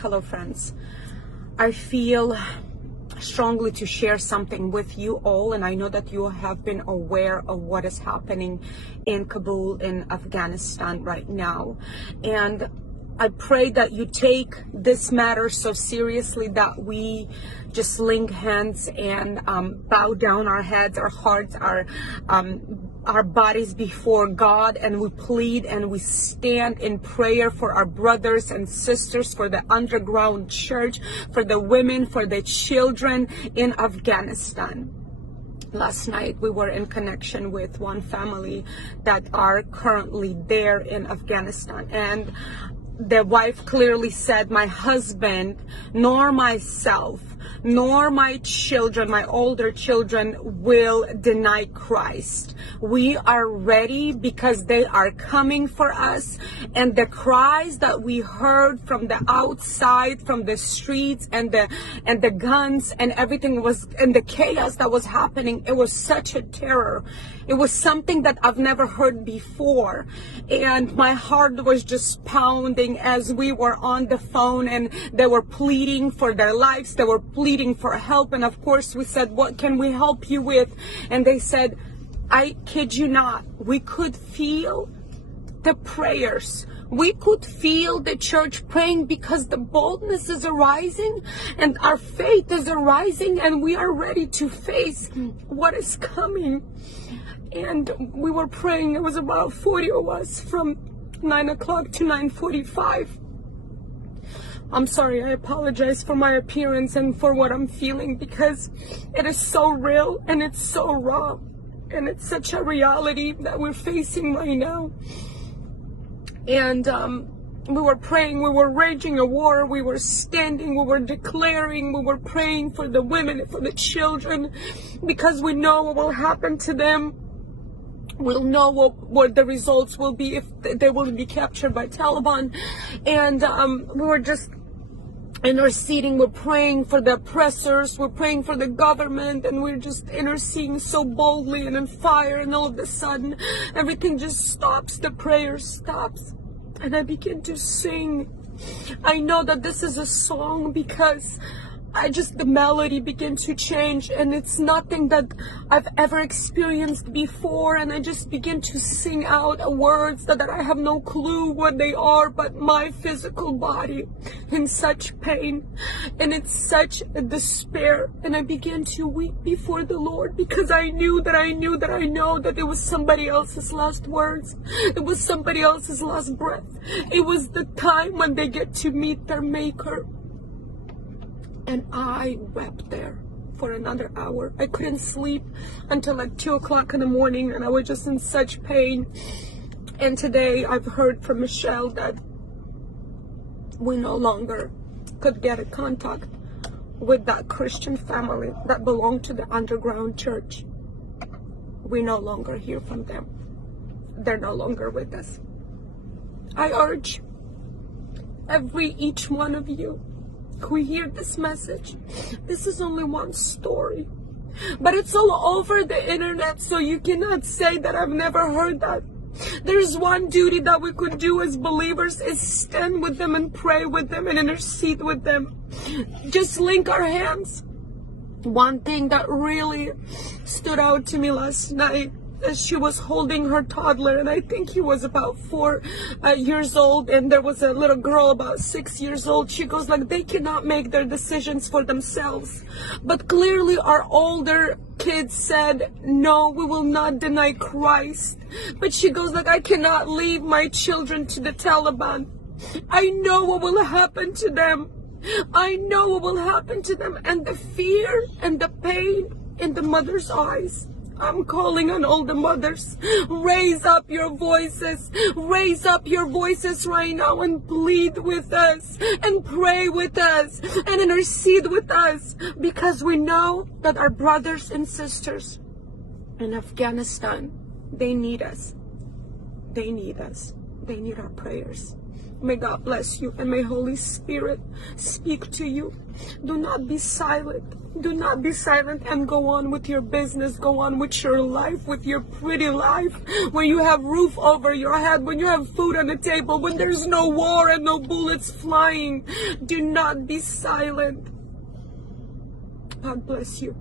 Hello friends, I feel strongly to share something with you all, and I know that you have been aware of what is happening in Kabul in Afghanistan right now, and I pray that you take this matter so seriously that we just link hands and bow down our heads, our hearts, our bodies before God, and we plead and we stand in prayer for our brothers and sisters, for the underground church, for the women, for the children in Afghanistan. Last night we were in connection with one family that are currently there in Afghanistan, and the wife clearly said, my husband, nor myself, nor my children, my older children, will deny Christ. We are ready because they are coming for us. And the cries that we heard from the outside, from the streets, and the guns and everything was, and the chaos that was happening, it was such a terror. It was something that I've never heard before. And my heart was just pounding as we were on the phone, and they were pleading for their lives. They were pleading for help. And of course we said, what can we help you with? And they said, I kid you not, we could feel the prayers. We could feel the church praying because the boldness is arising and our faith is arising, and we are ready to face what is coming. And we were praying. It was about 40 of us from 9 o'clock to 9:45. I'm sorry, I apologize for my appearance and for what I'm feeling, because it is so real and it's so raw, and it's such a reality that we're facing right now. And we were praying, we were raging a war, we were standing, we were declaring, we were praying for the women and for the children, because we know what will happen to them. We'll know what the results will be if they will be captured by Taliban. And we were just interceding. We're praying for the oppressors, we're praying for the government, and we're just interceding so boldly and in fire. And all of a sudden everything just stops. The prayer stops, and I begin to sing. I know that this is a song because the melody began to change, and it's nothing that I've ever experienced before. And I just begin to sing out words that I have no clue what they are, but my physical body in such pain and it's such a despair. And I began to weep before the Lord, because I know that it was somebody else's last words. It was somebody else's last breath. It was the time when they get to meet their Maker. And I wept there for another hour. I couldn't sleep until like 2 o'clock in the morning, and I was just in such pain. And today I've heard from Michelle that we no longer could get in contact with that Christian family that belonged to the underground church. We no longer hear from them. They're no longer with us. I urge each one of you who hear this message, this is only one story, but it's all over the internet, so you cannot say that I've never heard that. There's one duty that we could do as believers, is stand with them and pray with them and intercede with them. Just link our hands. One thing that really stood out to me last night, as she was holding her toddler, and I think he was about 4 years old, and there was a little girl about 6 years old. She goes like, they cannot make their decisions for themselves. But clearly our older kids said, no, we will not deny Christ. But she goes like, I cannot leave my children to the Taliban. I know what will happen to them. I know what will happen to them. And the fear and the pain in the mother's eyes. I'm calling on all the mothers. Raise up your voices. Raise up your voices right now and plead with us and pray with us and intercede with us, because we know that our brothers and sisters in Afghanistan, they need us. They need us. They need our prayers. May God bless you, and may Holy Spirit speak to you. Do not be silent. Do not be silent, and go on with your business. Go on with your life, with your pretty life. When you have roof over your head, when you have food on the table, when there's no war and no bullets flying. Do not be silent. God bless you.